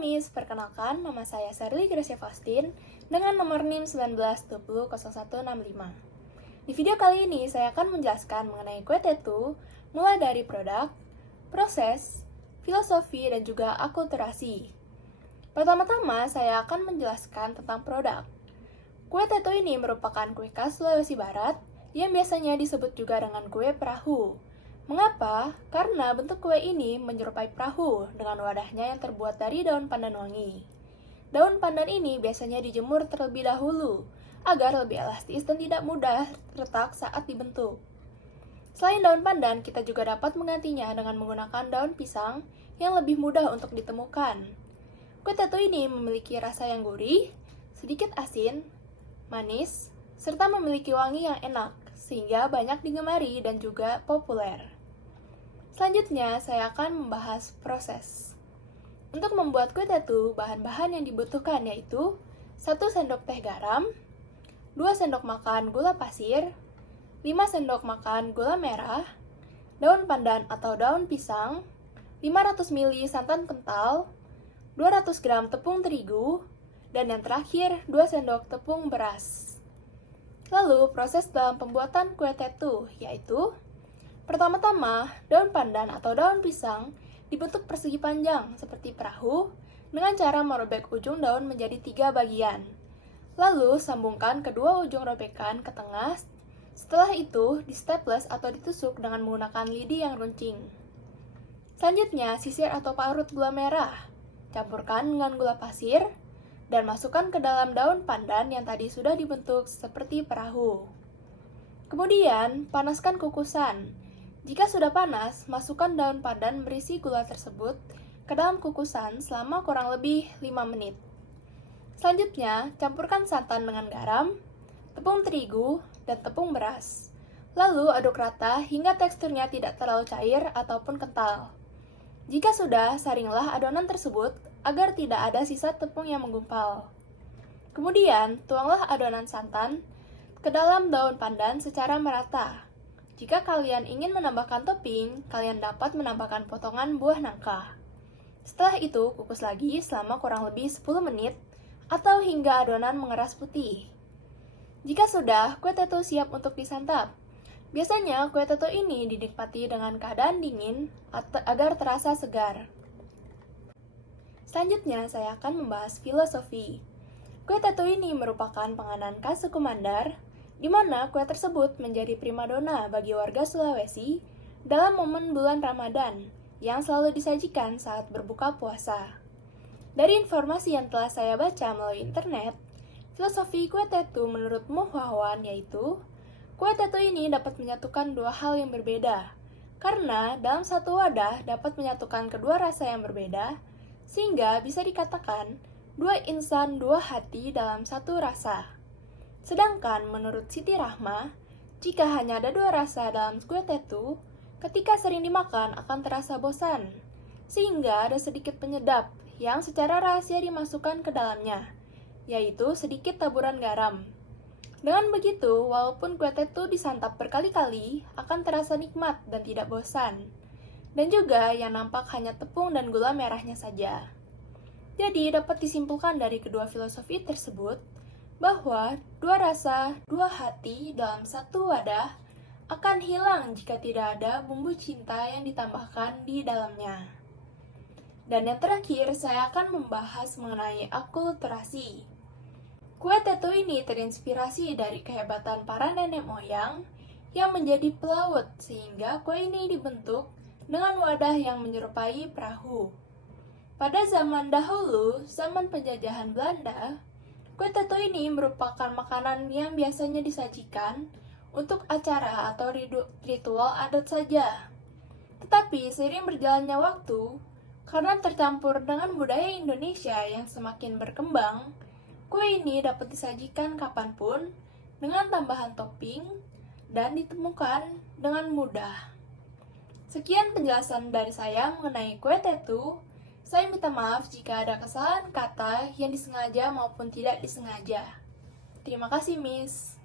Miss, perkenalkan nama saya Sherly Gracia Faustin dengan nomor NIM 19200165. Di video kali ini saya akan menjelaskan mengenai kue tetu mulai dari produk, proses, filosofi, dan juga akulturasi. Pertama-tama saya akan menjelaskan tentang produk. Kue tetu ini merupakan kue khas Sulawesi Barat yang biasanya disebut juga dengan kue perahu. Mengapa? Karena bentuk kue ini menyerupai perahu dengan wadahnya yang terbuat dari daun pandan wangi. Daun pandan ini biasanya dijemur terlebih dahulu agar lebih elastis dan tidak mudah retak saat dibentuk. Selain daun pandan, kita juga dapat menggantinya dengan menggunakan daun pisang yang lebih mudah untuk ditemukan. Kue tetu ini memiliki rasa yang gurih, sedikit asin, manis, serta memiliki wangi yang enak, sehingga banyak digemari dan juga populer. Selanjutnya, saya akan membahas proses. Untuk membuat kue tetu, bahan-bahan yang dibutuhkan yaitu 1 sendok teh garam, 2 sendok makan gula pasir, 5 sendok makan gula merah, daun pandan atau daun pisang, 500 ml santan kental, 200 gram tepung terigu, dan yang terakhir 2 sendok tepung beras. Lalu, proses dalam pembuatan kue tetu yaitu pertama-tama, daun pandan atau daun pisang dibentuk persegi panjang seperti perahu dengan cara merobek ujung daun menjadi 3 bagian. Lalu, sambungkan kedua ujung robekan ke tengah. Setelah itu, di staples atau ditusuk dengan menggunakan lidi yang runcing. Selanjutnya, sisir atau parut gula merah. Campurkan dengan gula pasir dan masukkan ke dalam daun pandan yang tadi sudah dibentuk seperti perahu. Kemudian, panaskan kukusan. Jika sudah panas, masukkan daun pandan berisi gula tersebut ke dalam kukusan selama kurang lebih 5 menit. Selanjutnya, campurkan santan dengan garam, tepung terigu, dan tepung beras. Lalu aduk rata hingga teksturnya tidak terlalu cair ataupun kental. Jika sudah, saringlah adonan tersebut agar tidak ada sisa tepung yang menggumpal. Kemudian, tuanglah adonan santan ke dalam daun pandan secara merata. Jika kalian ingin menambahkan topping, kalian dapat menambahkan potongan buah nangka. Setelah itu, kukus lagi selama kurang lebih 10 menit atau hingga adonan mengeras putih. Jika sudah, kue tetu siap untuk disantap. Biasanya, kue tetu ini dinikmati dengan keadaan dingin agar terasa segar. Selanjutnya, saya akan membahas filosofi. Kue tetu ini merupakan panganan khas suku Mandar, di mana kue tersebut menjadi primadona bagi warga Sulawesi dalam momen bulan Ramadan yang selalu disajikan saat berbuka puasa. Dari informasi yang telah saya baca melalui internet, filosofi kue tetu menurut Muhwawan yaitu kue tetu ini dapat menyatukan dua hal yang berbeda, karena dalam satu wadah dapat menyatukan kedua rasa yang berbeda, sehingga bisa dikatakan dua insan dua hati dalam satu rasa. Sedangkan menurut Siti Rahma, jika hanya ada dua rasa dalam kue tetu, ketika sering dimakan akan terasa bosan, sehingga ada sedikit penyedap yang secara rahasia dimasukkan ke dalamnya, yaitu sedikit taburan garam. Dengan begitu, walaupun kue tetu disantap berkali-kali, akan terasa nikmat dan tidak bosan. Dan juga yang nampak hanya tepung dan gula merahnya saja. Jadi, dapat disimpulkan dari kedua filosofi tersebut, bahwa dua rasa, dua hati dalam satu wadah akan hilang jika tidak ada bumbu cinta yang ditambahkan di dalamnya. Dan yang terakhir, saya akan membahas mengenai akulturasi. Kue tetu ini terinspirasi dari kehebatan para nenek moyang yang menjadi pelaut, sehingga kue ini dibentuk dengan wadah yang menyerupai perahu. Pada zaman dahulu, zaman penjajahan Belanda, kue tetu ini merupakan makanan yang biasanya disajikan untuk acara atau ritual adat saja. Tetapi seiring berjalannya waktu, karena tercampur dengan budaya Indonesia yang semakin berkembang, kue ini dapat disajikan kapanpun dengan tambahan topping dan ditemukan dengan mudah. Sekian penjelasan dari saya mengenai kue tetu. Saya minta maaf jika ada kesalahan kata yang disengaja maupun tidak disengaja. Terima kasih, Miss.